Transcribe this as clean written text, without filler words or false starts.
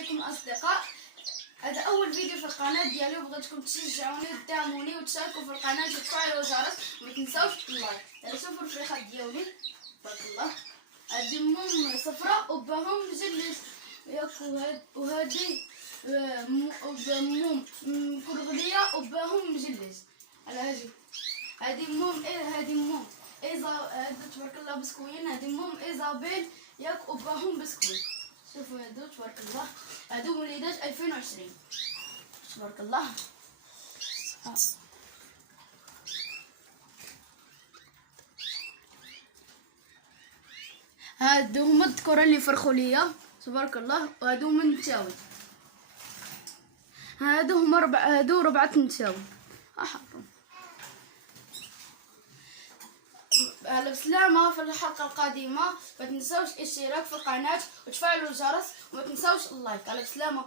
عليكم اصدقاء. هذا اول فيديو في القناه ديالي، وبغيتكم تشجعوني وتدعموني وتشاركوا في القناه وتفعلوا الجرس وما تنساوش اللايك. هذا شوفوا الفريخات ديالي تبارك الله، هادي مهم صفراء وباهم مجلس ياك، وهادي مهم كرغليه وباهم مجلس. على هادي مهم هادي مهم هذا تبارك الله بسكوين. هادي مهم ايزابيل ياك وباهم بسكويت. شوفوا هادو تبارك الله، هادو وليدات 2020 تبارك الله. هادو هما الذكورة اللي فرخوا ليا تبارك الله، وهادو هما النتاوي. هادو هما هادو 4 نتاوي. احرم اهلا بسلامة في الحلقة القادمة. ما تنساوش الاشتراك في القناة وتفعلوا الجرس وما تنساوش اللايك. على بسلامة.